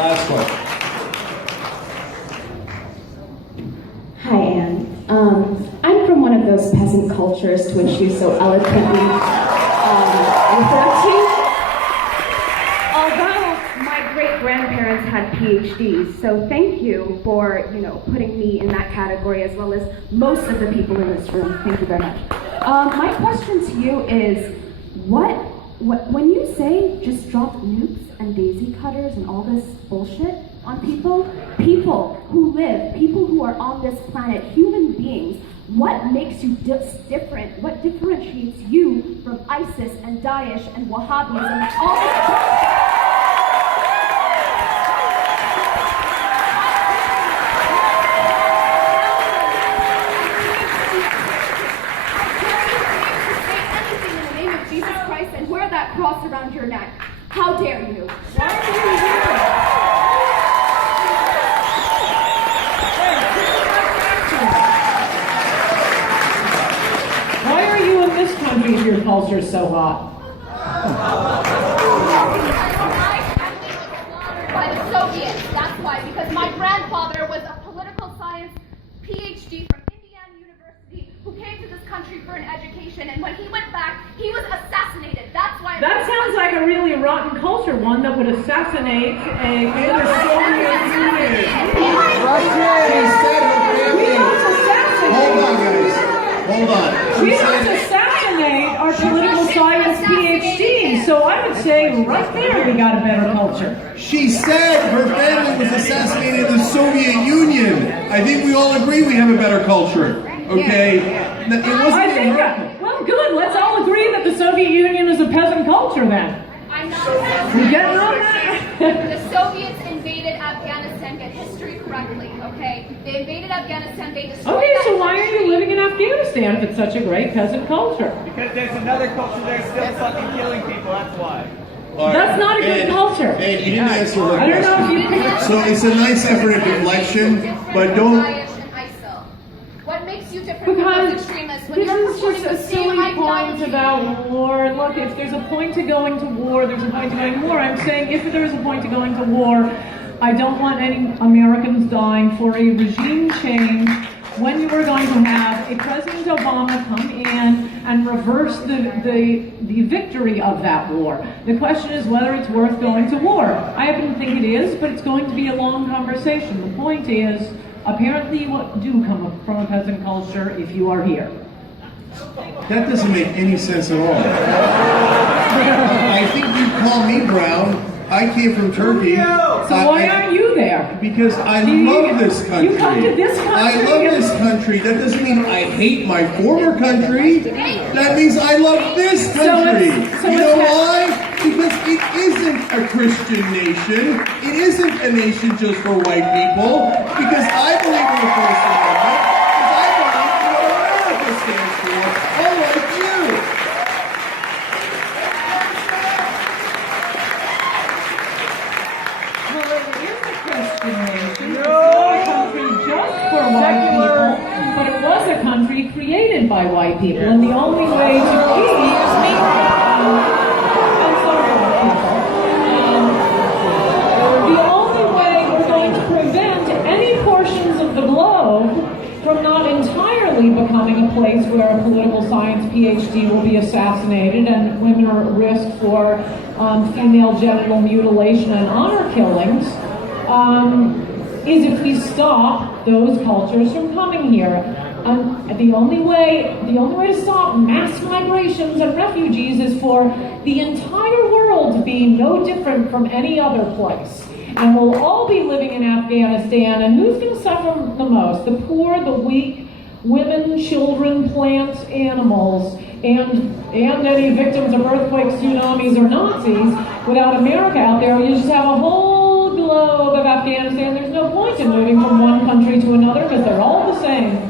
Last question. Hi, Anne. I'm from one of those peasant cultures to which you so eloquently refer to. Although my great-grandparents had PhDs, so thank you for, putting me in that category as well as most of the people in this room. Thank you very much. My question to you is, when you say just drop nukes and daisy cutters and all this bullshit on people who live, people who are on this planet, human beings, what makes you different? What differentiates you from ISIS and Daesh and Wahhabism and all this bullshit? And wear that cross around your neck. How dare you? Why are you here? Why are you in this country if your culture's so hot? By the Soviets. That's why. Because my grandfather was a political science PhD from Indiana University who came to this country for an education, and when he went back, he was assassinated. That's why. That sounds like a really rotten culture, one that would assassinate a Soviet Union. Hold on, guys. Hold on. We don't assassinate our political science PhDs, so I would say right there we got a better culture. She said her family was assassinated in the Soviet Union. I think we all agree we have a better culture. Okay? It wasn't in her. Well, good. Let's all agree that the Soviet Union is a peasant culture then. I'm not We're getting on that. The Soviets invaded Afghanistan. Get history correctly, okay? They invaded Afghanistan. They destroyed. Okay, so why are you living in Afghanistan if it's such a great peasant culture? Because there's another culture there still fucking killing people, that's why. Right. That's not a good culture. And you didn't answer her I don't know if question. you... So it's a nice effort at deflection, but don't... What makes you different from Because those extremists? When this you're is just a the same silly point ideology. about war. Look, if there's a point to going to war, there's a point to going to war. I'm saying if there is a point to going to war, I don't want any Americans dying for a regime change when you are going to have a President Obama come in and reverse the victory of that war. The question is whether it's worth going to war. I happen to think it is, but it's going to be a long conversation. The point is, apparently you do come from a peasant culture if you are here. That doesn't make any sense at all. I think you call me brown. I came from Turkey. So why aren't you there? Because I love this country. You come to this country? I love this country. That doesn't mean I hate my former country. That means I love this country. You know why? Because it isn't a Christian nation. It isn't a nation just for white people. Because I believe in the First Amendment. Because I believe in what America stands for. Unlike you. Well, it is a Christian nation. It's not a country just for white people, but it was a country created by white people. And the only way to the only way we're going to prevent any portions of the globe from not entirely becoming a place where a political science PhD will be assassinated and women are at risk for female genital mutilation and honor killings, is if we stop those cultures from coming here. The only way to stop mass migrations and refugees is for the entire world to be no different from any other place. And we'll all be living in Afghanistan, and who's going to suffer the most? The poor, the weak, women, children, plants, animals, and any victims of earthquakes, tsunamis, or Nazis. Without America out there, you just have a whole globe of Afghanistan. There's no point in moving from one country to another because they're all the same.